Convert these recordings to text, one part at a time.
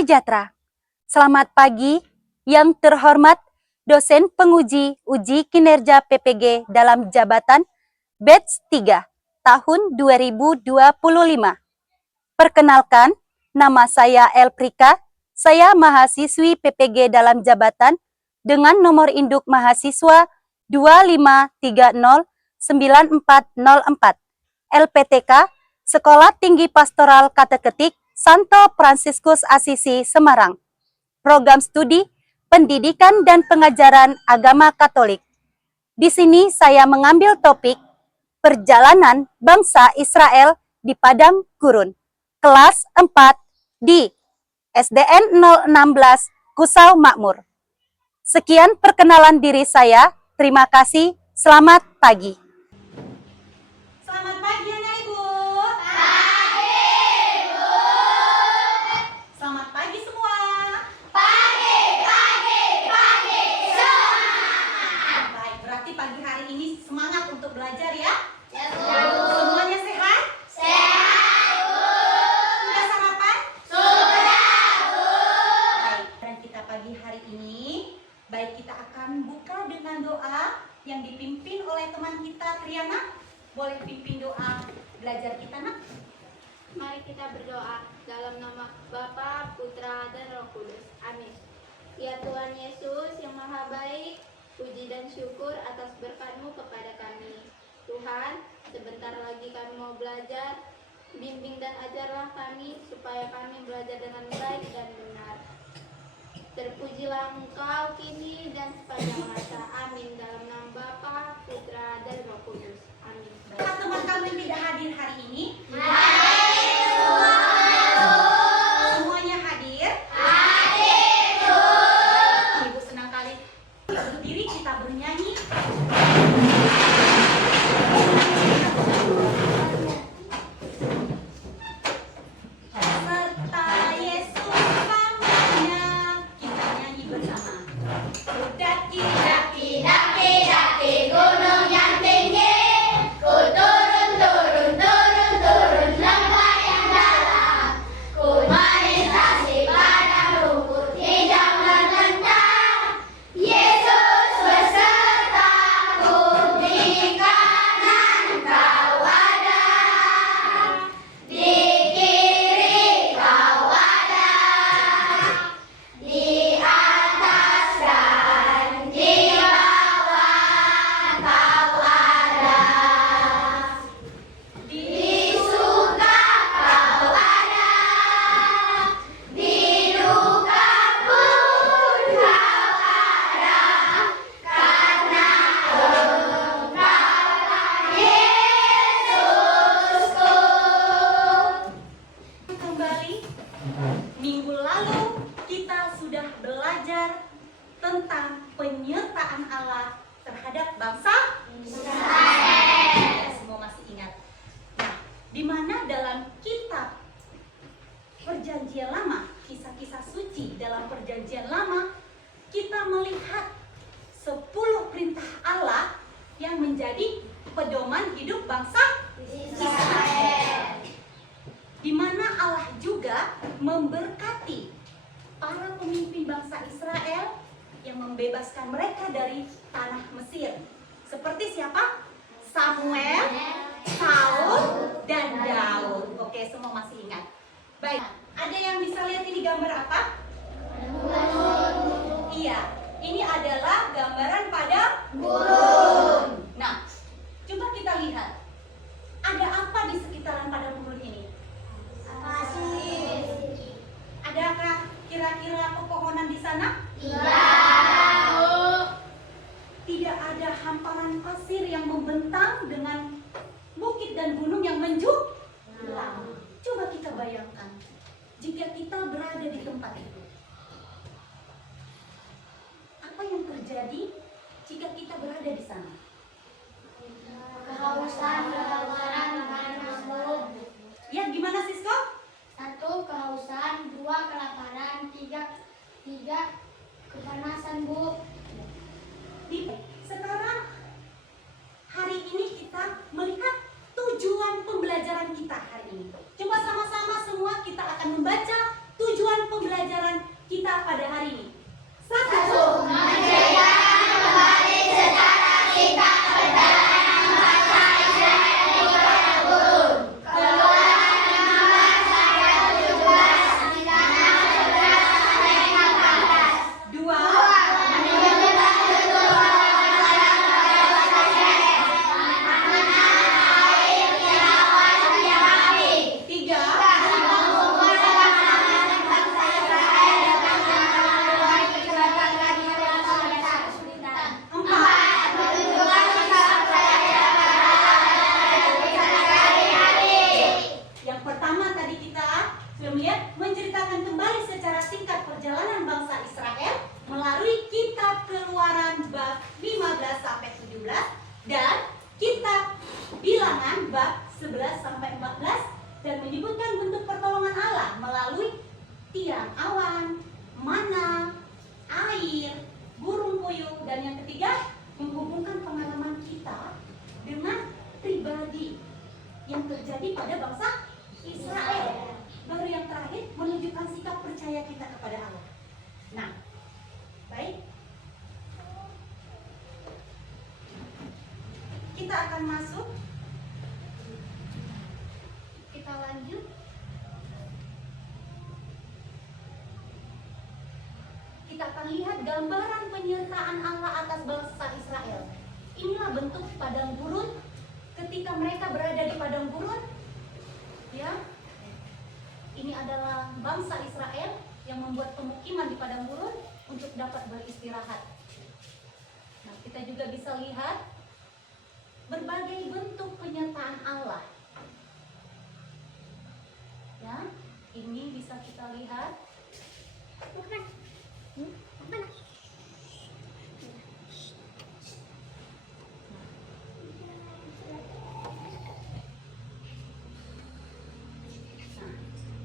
sejahtera. Selamat pagi yang terhormat dosen penguji uji kinerja PPG dalam jabatan batch 3 tahun 2025. Perkenalkan, nama saya Elprika, saya mahasiswi PPG dalam jabatan dengan nomor induk mahasiswa 25309404 LPTK Sekolah Tinggi Pastoral Kata Ketik Santo Fransiskus Asisi Semarang. Program studi Pendidikan dan Pengajaran Agama Katolik. Di sini saya mengambil topik Perjalanan Bangsa Israel di Padang Gurun. Kelas 4 di SDN 016 Kusau Makmur. Sekian perkenalan diri saya. Terima kasih. Selamat pagi. Selamat pagi anak ibu. Pagi, Bu. Selamat pagi semua. Pagi Baik, berarti pagi hari ini semangat untuk belajar ya. Ya, Bu. Semuanya sehat? Sehat, Bu. Sudah sarapan? Sudah, Bu. Baik, dan kita pagi hari ini, baik kita akan buka dengan doa yang dipimpin oleh teman kita Triana. Boleh pimpin doa belajar kita nak? Mari kita berdoa dalam nama Bapa, Putra, dan Roh Kudus. Amin. Ya Tuhan Yesus yang Maha Baik, puji dan syukur atas berkat-Mu kepada kami. Tuhan, sebentar lagi kami mau belajar. Bimbing dan ajarlah kami supaya kami belajar dengan baik dan benar. Terpujilah Engkau kini dan sepanjang masa. Amin. Dalam nama Bapa, Putra, dan Roh Kudus. Amin. Teman-teman yang tidak hadir hari ini, semuanya hadir. Ibu senang kali berdiri kita bernyanyi. Serta Yesus namanya, kita nyanyi bersama. Daki Daki, daki, daki gunung yang tinggi. Ku turun, turun, turun, turun lembah yang dalam. Ku melintasi padang rumput hijau membentang. Yesus besertaku, di kanan kau ada, di kiri kau ada, di atas dan di bawah kau ada, di suka kau ada, di duka pun kau ada, karena Engkaulah Yesusku. kembali. Minggu lalu kita sudah belajar tentang penyertaan Allah terhadap bangsa Israel. Semua masih ingat. Nah, di mana dalam kitab Perjanjian Lama, kisah-kisah suci dalam Perjanjian Lama, kita melihat 10 perintah Allah yang menjadi pedoman hidup bangsa Israel. Di mana Allah juga memberkati para pemimpin bangsa Israel yang membebaskan mereka dari tanah Mesir. Seperti siapa? Samuel, Saul, dan Daud. Oke, semua masih ingat. Baik, ada yang bisa lihat ini gambar apa? Iya, ini adalah gambaran padang gurun. Nah, coba kita lihat. Ada apa di sekitaran padang gurun ini? Adakah kira-kira pepohonan di sana? Tidak ada hamparan pasir yang membentang dengan bukit dan gunung yang menjulang. Coba kita bayangkan, jika kita berada di tempat itu, apa yang terjadi jika kita berada di sana? Kehausan, kelaparan, kemana-mana. Ya, gimana Sisko? 1. Kehausan, 2. Kelaparan, 3. Kepanasan, Bu. Sekarang hari ini kita melihat tujuan pembelajaran kita hari ini. Coba sama-sama semua kita akan membaca tujuan pembelajaran Dan yang ketiga, menghubungkan pengalaman kita dengan pribadi yang terjadi pada bangsa Israel. Baru yang terakhir, menunjukkan sikap percaya kita kepada Allah. Nah, baik. Kita akan masuk. Kita lanjut. Kita akan lihat gambaran penyertaan Allah atas bangsa Israel. Inilah bentuk padang gurun ketika mereka berada di padang gurun. Ya. Ini adalah bangsa Israel yang membuat pemukiman di padang gurun untuk dapat beristirahat. Nah, kita juga bisa lihat berbagai bentuk penyertaan Allah. Ya, ini bisa kita lihat.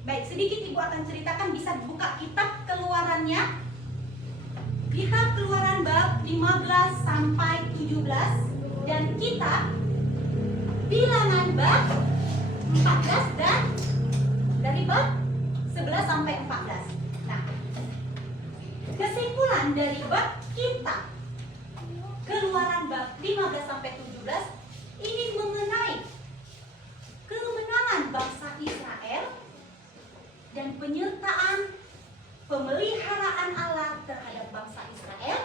Baik, sedikit Ibu akan ceritakan, bisa buka kitab Keluarannya. Kitab Keluaran bab 15 sampai 17 dan kitab Bilangan bab 14 dan dari bab 11 sampai 14. Nah, kesimpulan dari bab kitab Keluaran bab 15 sampai 17 ini mengenai kemenangan bangsa Israel dan penyertaan pemeliharaan Allah terhadap bangsa Israel,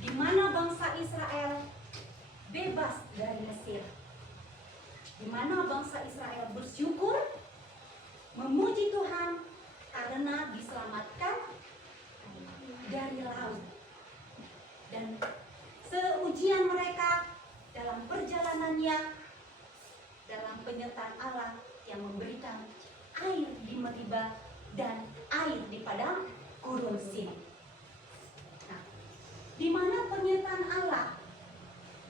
di mana bangsa Israel bebas dari Mesir, di mana bangsa Israel bersyukur, memuji Tuhan karena diselamatkan dari laut, dan seujian mereka dalam perjalanannya dalam penyertaan Allah yang memberikan air di Meriba dan air di padang gurun Sin. Nah, di mana penyertaan Allah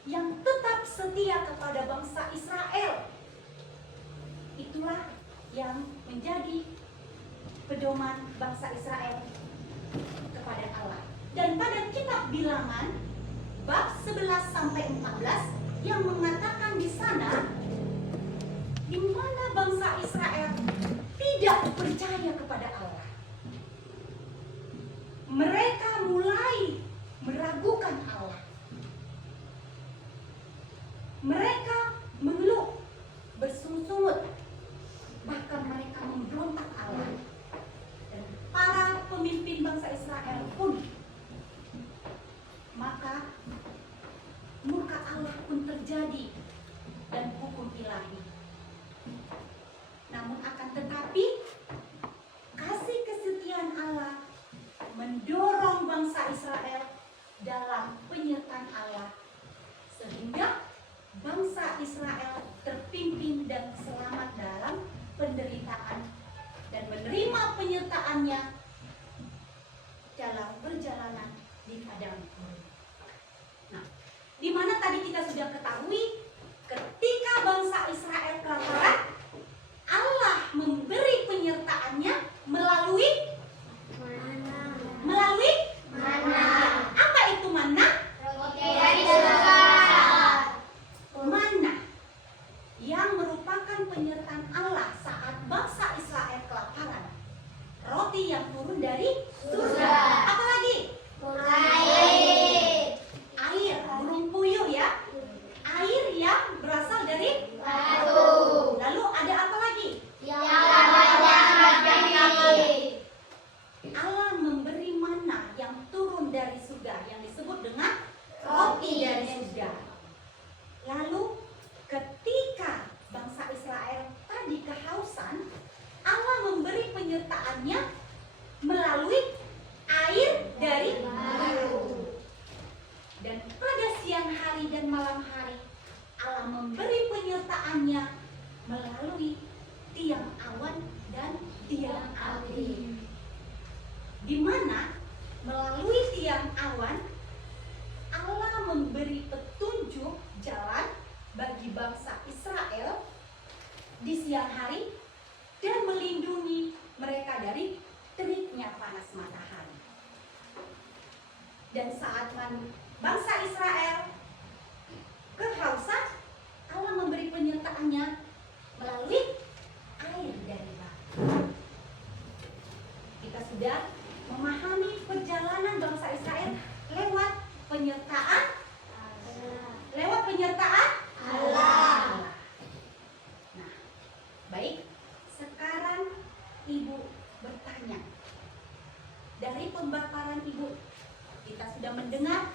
yang tetap setia kepada bangsa Israel, itulah yang menjadi pedoman bangsa Israel kepada Allah. Dan pada kitab Bilangan bab 11 sampai 14 yang mengatakan di sana, di mana bangsa Israel tidak percaya kepada Allah. Mereka mulai meragukan Allah. Mereka mengeluh, bersungut-sungut, bahkan mereka memberontak Allah. Dan para pemimpin bangsa Israel pun, maka murka Allah pun terjadi dan hukum ilahi. Namun akan tetapi kasih kesetiaan Allah mendorong bangsa Israel dalam penyertaan Allah, sehingga bangsa Israel terpimpin dan selamat dalam penderitaan dan menerima penyertaannya dalam perjalanan di padang gurun. Nah, di mana tadi kita sudah ketahui, ketika bangsa Israel kelaparan, Allah memberi penyertaannya melalui mana. Apa itu mana? Roti dari surga. Mana yang merupakan penyertaan Allah saat bangsa Israel kelaparan. Roti yang turun dari surga. Apa lagi? Air, burung puyuh ya. Air yang berasal dari Batu. Lalu ada apa lagi? Allah memberi mana yang turun dari surga yang disebut dengan roti dari surga. Lalu ketika bangsa Israel tadi kehausan, Allah memberi penyertaannya melalui air dari batu. Dan pada siang hari dan malam hari, Allah memberi penyertaannya melalui tiang awan dan tiang api. Di mana melalui tiang awan Dan saat bangsa Israel kehausan, Allah memberi penyertaannya melalui air dari batu. Kita sudah memahami perjalanan bangsa Israel lewat penyertaan Allah. Nah, baik. Sekarang Ibu bertanya. Dari pemaparan Ibu, kita sudah mendengar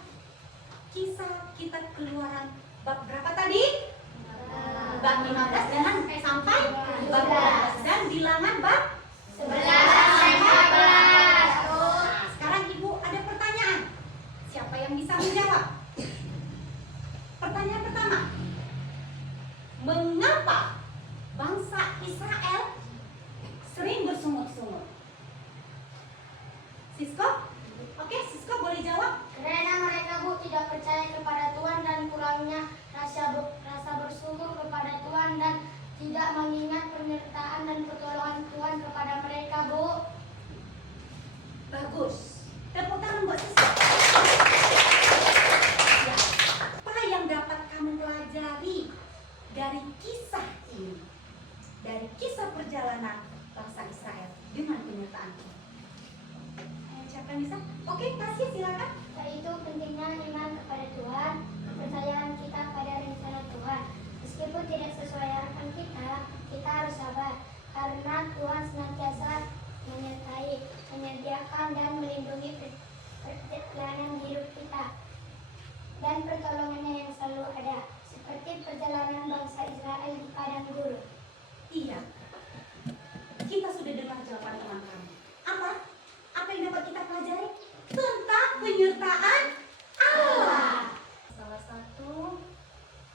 kisah kitab Keluaran bab berapa tadi? Bab 15 dan sampai bab 12 dan bilangan bab 11 sampai 14. Nah, sekarang Ibu ada pertanyaan. Siapa yang bisa menjawab? Pertanyaan pertama. Mengapa bangsa Israel sering bersungut-sungut? Sisko? Oke, Sisko boleh jawab? Karena mereka tidak percaya kepada Tuhan dan kurangnya rasa bersyukur kepada Tuhan dan tidak mengingat penyertaan dan pertolongan Tuhan kepada mereka, Bu. Bagus. Tepuk tangan buat Sisko. Ya. Apa yang dapat kamu pelajari dari kisah ini? Dari kisah perjalanan bangsa Israel dengan penyertaan Tuhan. Siapa yang bisa? Oke, kasih silakan. Yaitu pentingnya iman kepada Tuhan, kepercayaan kita pada rencana Tuhan. Meskipun tidak sesuai harapan kita harus sabar karena Tuhan senantiasa menyertai, menyediakan dan melindungi perjalanan hidup kita dan pertolongannya yang selalu ada, seperti perjalanan bangsa Israel di padang gurun. Iya. Kita sudah dengar jawaban teman kamu. Apa? Apa yang dapat kita pelajari? Tentang penyertaan Allah. Salah satu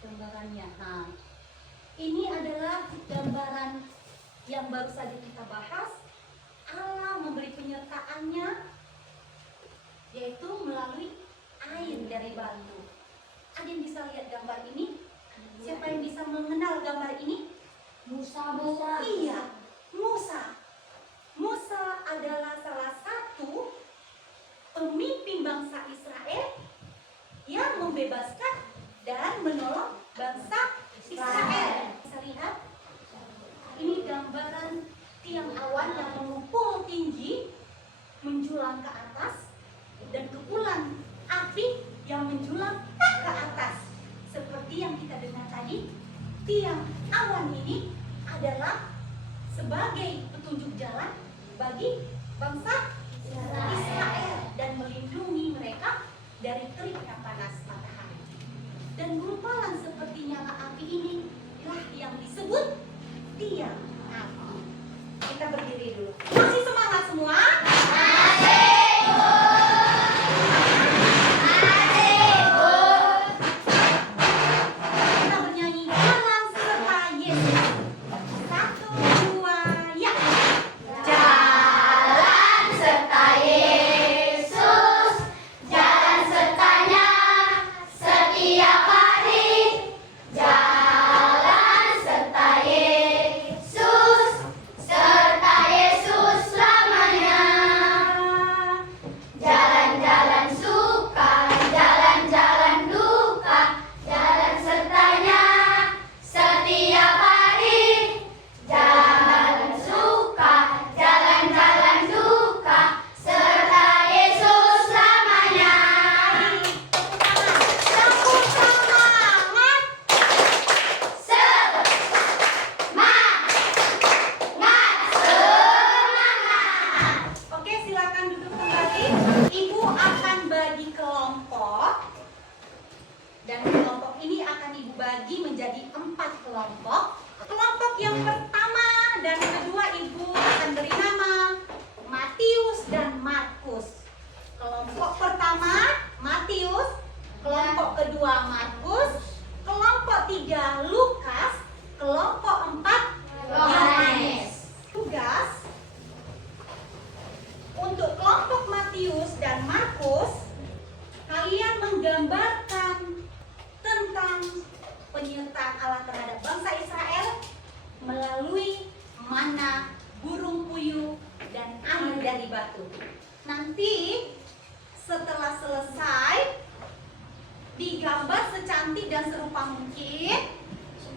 gambarannya. Nah, ini adalah gambaran yang baru saja kita bahas. Allah memberi penyertaannya yaitu melalui air dari batu. Ada yang bisa lihat gambar ini? Siapa yang bisa mengenal gambar ini? Musa. Iya, Musa. Musa adalah salah satu pemimpin bangsa Israel yang membebaskan dan menolong bangsa Israel. Bisa lihat, ini gambaran tiang awan yang mengumpul tinggi, menjulang ke atas, dan kepulan api yang menjulang ke atas. Seperti yang kita dengar tadi, tiang awan ini adalah sebagai petunjuk jalan bagi bangsa Israel dan melindungi mereka dari teriknya panas matahari. Dan gumpalan seperti nyala api ini lah yang disebut tiang api. Kita berdiri dulu. Masih semangat semua? Kita bernyanyi jalan serta Yesus. 1, 2, ya. Jalan serta Yesus, jalan sertanya setiap hari. Jalan serta Yesus selamanya. Jalan-jalan suka, jalan-jalan duka, jalan sertanya setiap hari. Jalan suka, jalan-jalan duka, serta Yesus selamanya. Tepuk tangan. Oke, silakan duduk kembali. Ibu akan bagi kelompok. Dan kelompok ini akan Ibu bagi menjadi 4 kelompok. Kelompok yang pertama dan kedua Ibu akan beri nama Matius dan Markus. Kelompok pertama Matius, kelompok kedua Markus, kelompok 3 Lukas, kelompok 4 Yohanes. Tugas untuk kelompok Matius dan Markus, kalian menggambarkan tentang penyertaan Allah terhadap bangsa Israel melalui mana, burung puyuh, dan air dari batu. Nanti Setelah selesai digambar secantik dan serupa mungkin,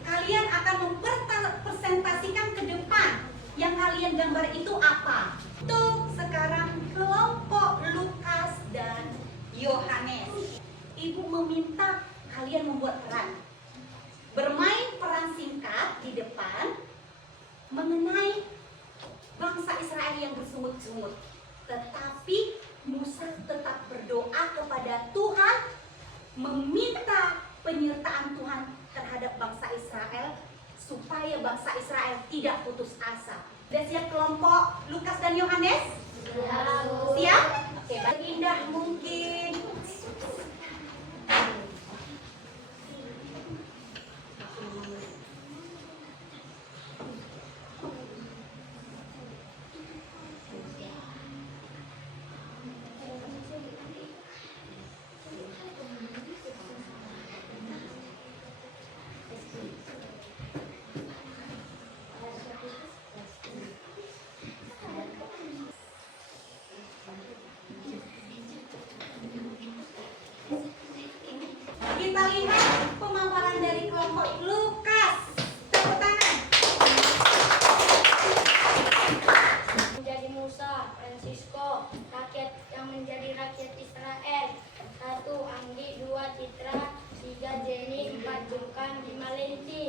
kalian akan mempresentasikan ke depan yang kalian gambar itu apa. Tuh, sekarang kelompok Lukas dan Yohanes. Ibu meminta kalian membuat peran. Bermain peran singkat di depan mengenai bangsa Israel yang bersungut-sungut. Tetapi Musa tetap berdoa kepada Tuhan, meminta penyertaan Tuhan terhadap bangsa Israel supaya bangsa Israel tidak putus asa. Sudah siap kelompok Lukas dan Yohanes? Siap? Oke, indah mungkin. Kita lihat pemaparan dari kelompok Lukas. Tepuk tangan. Menjadi Musa, Francisco, rakyat yang menjadi rakyat Israel. 1 Anggi, 2 Citra, 3 Jenny, 4 Jungkan, 5 Linti.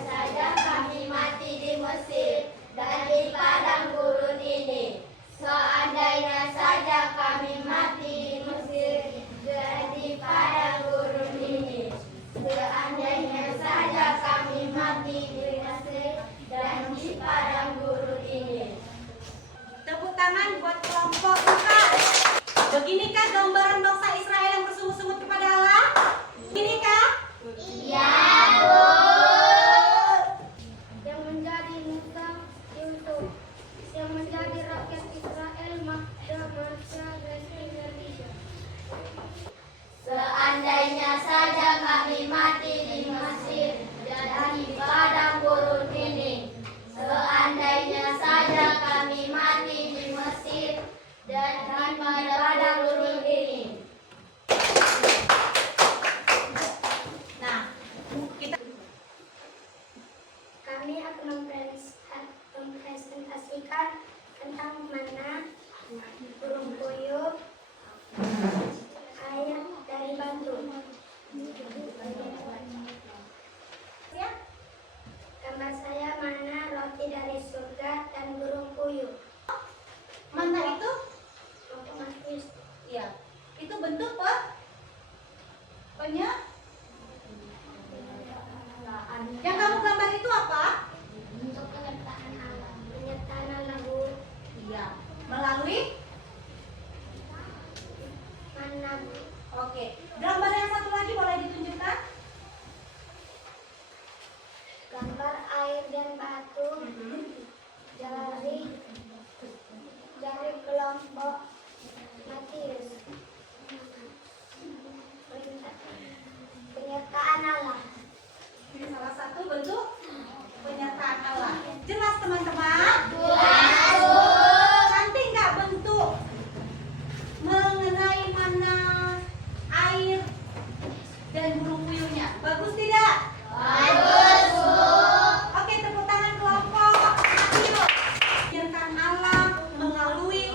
Saja kami mati di Mesir dan di padang gurun ini. Seandainya saja kami mati di Mesir dan di padang gurun ini. Seandainya saja kami mati di Mesir dan di padang gurun ini. Tepuk tangan buat kelompok Lukas. Beginikah gambaran bangsa Israel yang bersungut-sungut kepada Allah? Beginikah? Iya, Bu. Yang menjadi Musa, Yusuf. Yang menjadi rakyat Israel, Marsha, dan Indonesia. Seandainya saja kami mati di Mesir dan di padang gurun ini. Seandainya saja kami mati di Mesir dan di padang gurun ini. Nah, kita Kami akan mempresentasikan tentang mana burung puyuh, air dari batu. ya. Gambar saya mana roti dari surga dan burung puyuh. Mana itu? Otomatis Iya. Itu bentuk yang kamu gambar itu apa? untuk penyertaan alam. Penyertaan alam, Bu. Iya. Melalui? Mana, Bu? Oke. Gambar yang satu lagi boleh ditunjukkan? Gambar air dan batu dari kelompok Matius. Penyertaan alam. Ini salah satu bentuk penyertaan Allah. Jelas teman-teman? Cantik nggak bentuk mengenai mana air dan burung puyuhnya? Bagus tidak? Oke, tepuk tangan kelompok. Ayo. Penyertaan Allah melalui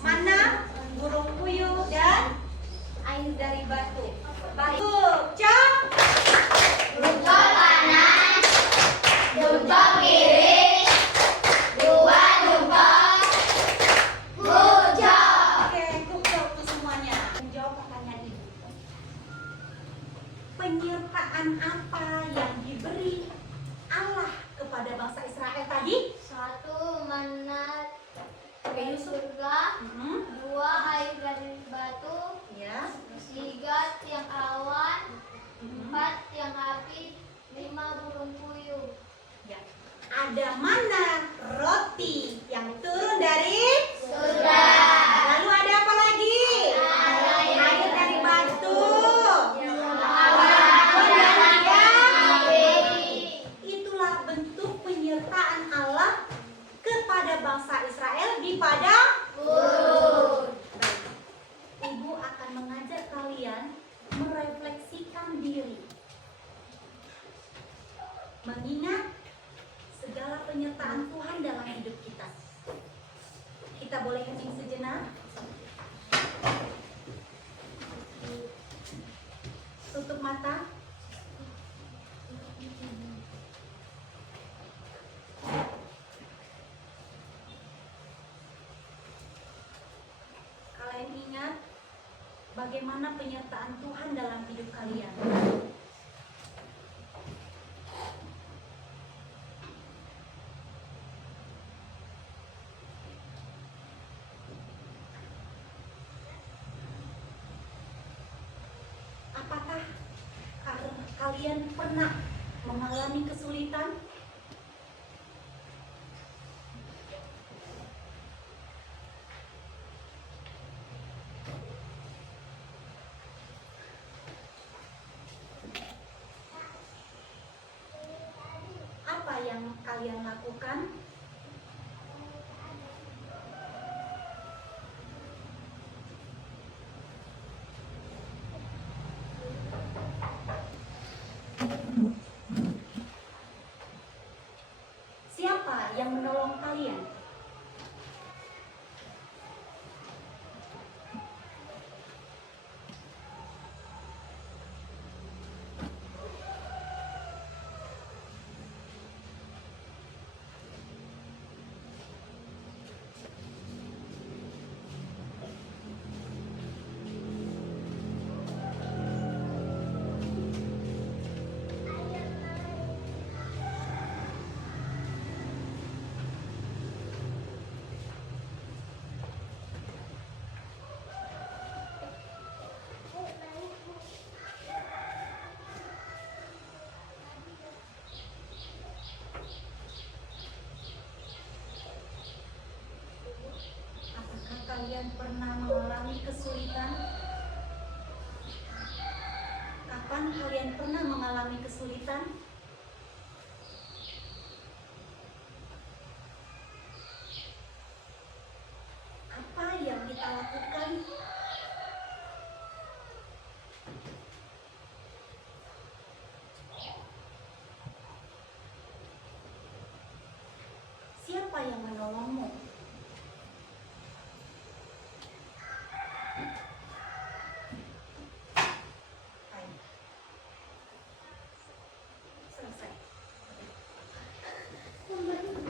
mana burung puyuh dan air dari batu. Baik. Jam. Jempol kanan, jempol kiri, 2 jempol, good job. Oke, good job tuh semuanya. Menjawab pertanyaan ibu. Penyertaan apa yang diberi Allah kepada bangsa Israel tadi? 1 mana Oke, dari Yusuf. surga, Hmm, 2 air dari batu, ya. 3 tiang awan, Hmm, 4 tiang api, 5 burung puyuh. ya. Ada mana roti yang turun dari Surga. Lalu ada apa lagi? Air dari batu. Itulah bentuk penyertaan Allah kepada bangsa Israel di padang. kalian merefleksikan diri, mengingat segala penyertaan Tuhan dalam hidup kita. Kita boleh hening sejenak. Tutup mata. Kalian ingat bagaimana penyertaan Tuhan dalam hidup kalian? Apakah kalian pernah mengalami kesulitan? Apa yang kalian lakukan? Siapa yang menolong kalian? Apakah kalian pernah mengalami kesulitan? Kapan kalian pernah mengalami kesulitan? Apa yang kita lakukan? Siapa yang menolongmu? Baik. Selesai.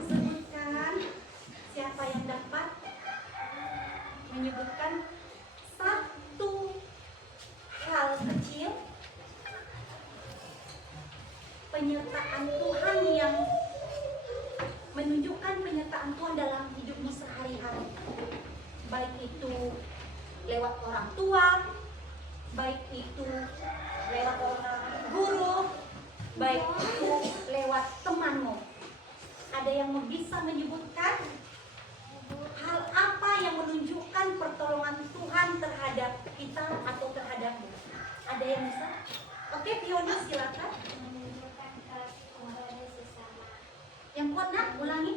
Sebutkan siapa yang dapat menyebutkan satu hal kecil penyertaan Tuhan yang menunjukkan penyertaan Tuhan dalam hidupmu sehari-hari. Baik itu lewat orang tua, baik itu lewat orang guru, baik itu lewat temanmu. Ada yang bisa menyebutkan hal apa yang menunjukkan pertolongan Tuhan terhadap kita atau terhadapmu? Ada yang bisa? Oke, Fiona silakan. Menunjukkan kasih kepada sesama. Yang kuat nak, ulangi.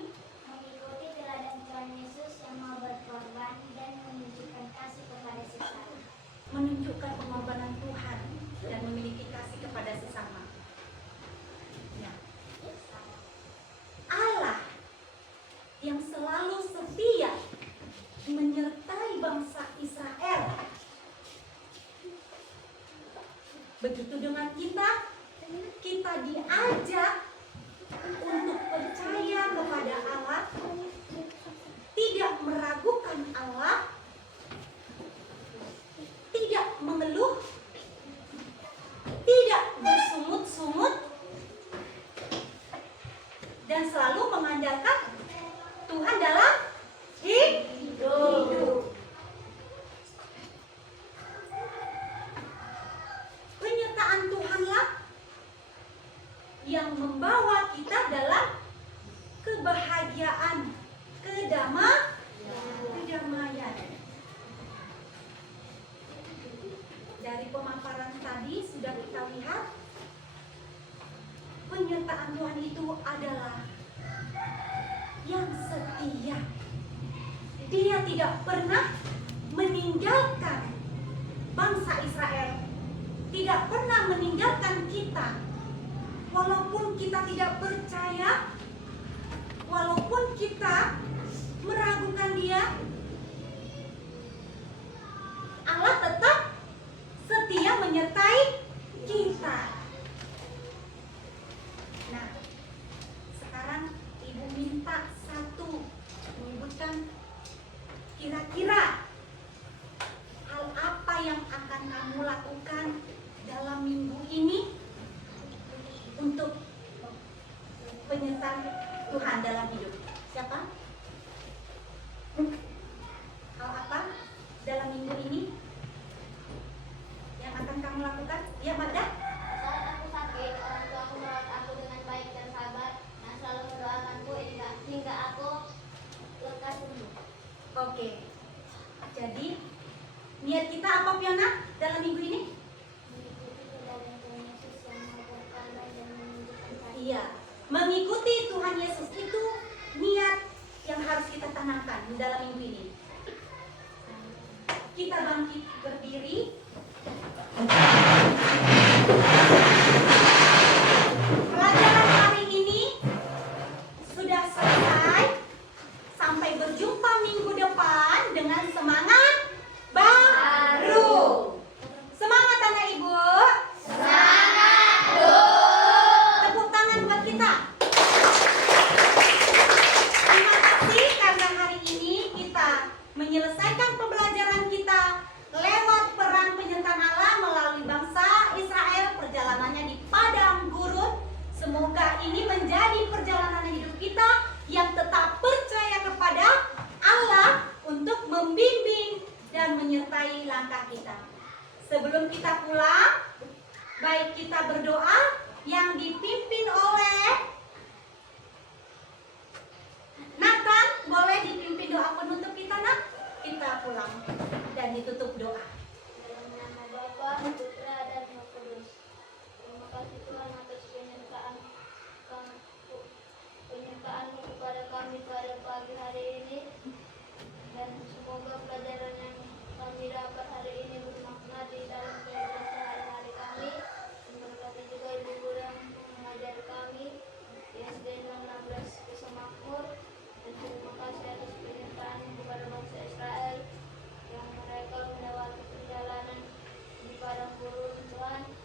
Mengikuti teladan Tuhan Yesus yang mau berkorban dan menunjukkan kasih kepada sesama. Menunjukkan pengorbanan Tuhan dan memiliki kasih kepada sesama. Ya. Allah yang selalu setia menyertai bangsa Israel. Begitu dengan kita diajak untuk percaya kepada Allah, tidak meragukan Allah, tidak mengeluh, tidak bersungut-sungut, dan selalu mengandalkan Tuhan dalam hidup. Penyertaan Tuhanlah yang membawa kita dalam kebahagiaan, kedamaian. Dari pemaparan tadi sudah kita lihat penyertaan Tuhan itu adalah yang setia. Dia tidak pernah meninggalkan bangsa Israel tidak pernah meninggalkan kita. Walaupun kita tidak percaya, walaupun kita meragukan Dia, Allah tetap setia menyertai kita. Nah, sekarang Ibu minta satu, menyebutkan kira-kira hal apa yang akan kamu lakukan dalam minggu ini untuk penyertaan Tuhan dalam hidup. Siapa? Hal apa dalam minggu ini yang akan kamu lakukan? Ya, Mada? Saat aku sakit, orang tuaku merawat aku dengan baik dan sabar, dan selalu mendoakanku hingga aku lekas sembuh. Oke. Jadi niat kita apa, Fiona, dalam minggu ini? Mengikuti kedatangan Tuhan Yesus yang mengajarkan dan menunjukkan kasih. Iya, mengikuti Tuhan Yesus itu niat yang harus kita tanamkan dalam minggu ini. Kita bangkit berdiri. Pelajaran hari ini sudah selesai. Sampai berjumpa minggu depan dengan semangat baru. Semangat anak ibu. Semangat bu. Tepuk tangan buat kita. Terima kasih karena hari ini kita menyelesaikan pembelajaran kita lewat peran penyertaan Allah melalui bangsa Israel, perjalanannya di padang gurun. Semoga ini menjadi perjalanan hidup kita yang tetap percaya kepada Allah untuk membimbing dan menyertai langkah kita. Sebelum kita pulang, baik kita berdoa yang dipimpin oleh Nathan, boleh dipimpin doa penutup kita, Nat? Kita pulang dan ditutup doa. Dalam nama Bapa, Putra, dan Roh Kudus. Terima kasih Tuhan atas penyertaan-Mu kepada kami pada pagi hari ini. Dan semoga pelajaran yang kami dapat hari ini bermakna di dalam kehidupan sehari-hari kami. Memberkati juga ibu guru yang mengajar kami di SD 16 Desa Makmur. Dan terima kasih atas penyertaan kepada bangsa Israel yang mereka melewati perjalanan di padang gurun Tuhan.